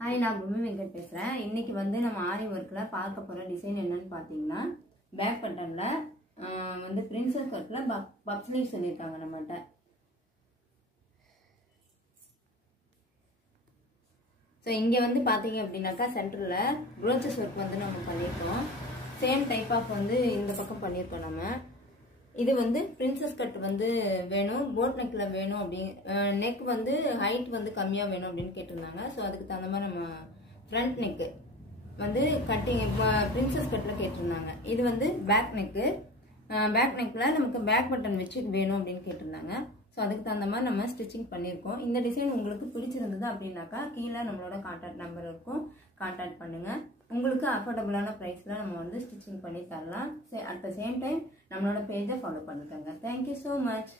Hi, நான் பூமி வெங்கட் பேசுகிறேன். இன்றைக்கி வந்து நம்ம ஆரி ஒர்க்கில் பார்க்க போகிற டிசைன் என்னன்னு பார்த்தீங்கன்னா, பேக் பட்டனில் வந்து பிரின்சஸ் கட்டில் பப் ஸ்லீவ் சொல்லியிருக்காங்க நம்மகிட்ட. ஸோ இங்கே வந்து பார்த்தீங்க அப்படின்னாக்கா சென்டரில் ப்ரோச்சஸ் ஒர்க் வந்து நம்ம பண்ணியிருக்கோம். சேம் டைப் ஆஃப் வந்து இந்த பக்கம் பண்ணியிருக்கோம் நம்ம. இது வந்து பிரின்சஸ் கட் வந்து வேணும், போட் நெக்கில் வேணும் நெக் வந்து ஹைட் வந்து கம்மியாக வேணும் அப்படின்னு கேட்டிருந்தாங்க. ஸோ அதுக்கு தகுந்த மாதிரி நம்ம ஃப்ரண்ட் நெக்கு வந்து கட்டிங் பிரின்சஸ் கட்டில் கேட்டிருந்தாங்க. இது வந்து பேக் நெக்கு. பேக் நெக்கில் நமக்கு பேக் பட்டன் வச்சு வேணும் அப்படின்னு கேட்டிருந்தாங்க. ஸோ அதுக்கு தகுந்த மாதிரி நம்ம ஸ்டிச்சிங் பண்ணியிருக்கோம். இந்த டிசைன் உங்களுக்கு பிடிச்சிருந்தது அப்படின்னாக்கா கீழே நம்மளோட கான்டாக்ட் நம்பர் இருக்கும், கான்டாக்ட் பண்ணுங்கள். உங்களுக்கு அஃபோர்டபுளான ப்ரைஸில் நம்ம வந்து ஸ்டிச்சிங் பண்ணி தரலாம். அட் த சேம் டைம் நம்மளோட பேஜை ஃபாலோ பண்ணிக்கோங்க. Thank you so much.